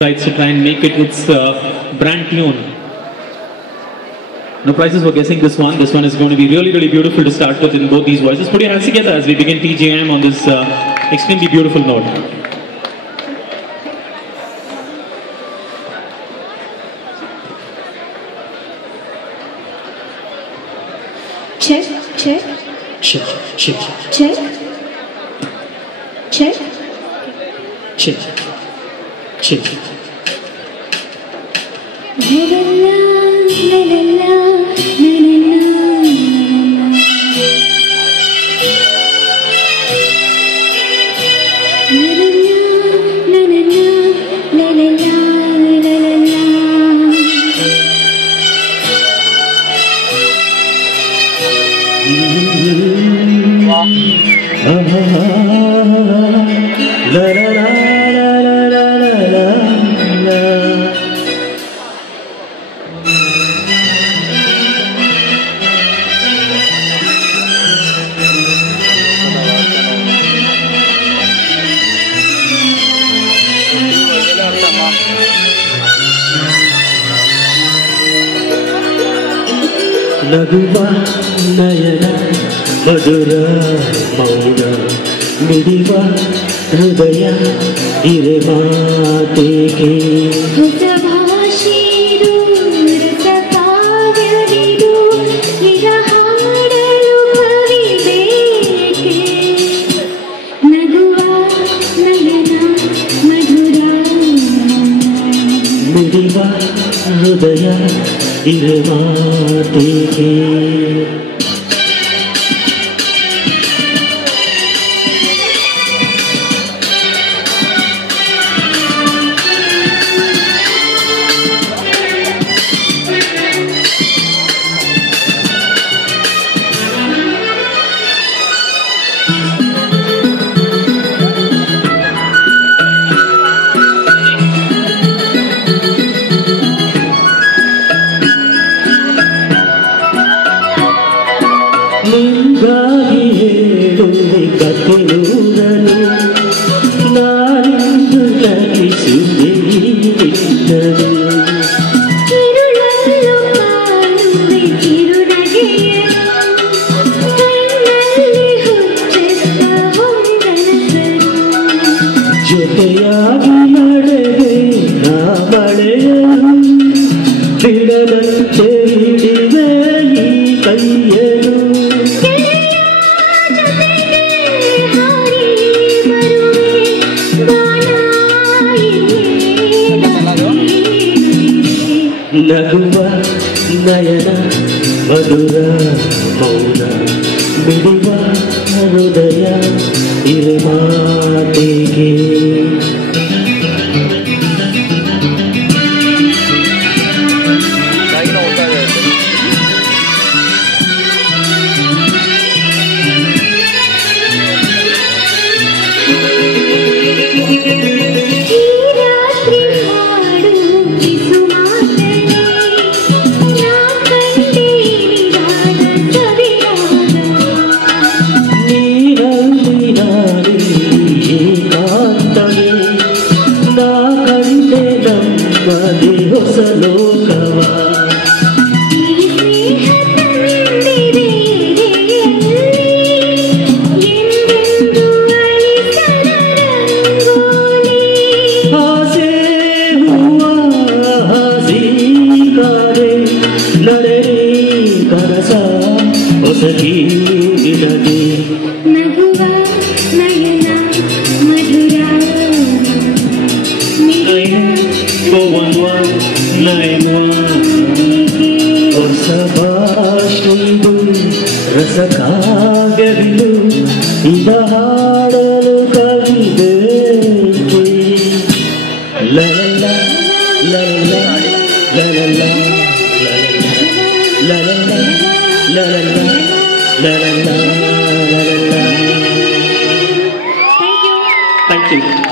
to try and make it its brand tune. No prizes for guessing this one. This one is going to be really, really beautiful to start with in both these voices. Put your hands together as we begin TJM on this extremely beautiful note. Check, check. Check, check. Check. Check. Check. Check. La la la la la la ನಗುವ ನಯನ ಮಧುರ ಮೌನ ಮಿಡಿವ ಹೃದಯ ಇರೆ ಮಾತೆಗೆ ಹೊಸ ಭಾಷೆದು ರಸ ಕಾವ್ಯವಿದು ಈಗ ಹಾಡಲು ಕವಿಬೇಕೆ ನಗುವ ನಯನ ಮಧುರ ಮಿಡಿವ ಹೃದಯ ಇರೆ ಮಾತೆಗೆ ನಿಂಗಾಗಿ ಹೇಳುವೆ ಕಥೆ ನೂರನು ನಾನಿಂದು ನಗಿಸುವೆ ನಿನ್ನನು ತಿರುಳಲು ಕಾಣುವೆ ಕಿರುನಗೆಯನು ಕಣ್ಣಲ್ಲಿ ಹುಚ್ಚೆತ್ತ ಹೊಂಗನಸನು ಜೊತೆಯಾಗಿ ನಡೆವೆ ನಾ ಮಳೆಯನು ಬಿಡದಂತೆ ಹಿಡಿವೆ ಈ ಕೈಯನು ನಗುವ ನಯನ ಮಧುರ ಮೌನ ಮಿಡಿವ ಹೃದಯ ಇರೆ ಮಾತೆಗೆ ಹೊಸ ಲೋಕವ ಆಸೆ ಹೂವ ಹಸಿಕಾರೆ ನಡೆ ಕನಸ ಹೊಸಕಿ ಇಡದೆ ನಗುವ ನಯನ ಮಧುರ 41191 ಹೊಸ ಭಾಷೆದು ರಸ ಕಾವ್ಯವಿದು ಇದ ಹಾಡಲು ಕವಿಬೇಕೆ ಲಲಲ ಲಲಲ ಲಲಲ ಲಲಲ ಲಲಲ ಲಲಲ ಲಲಲ. Thank you.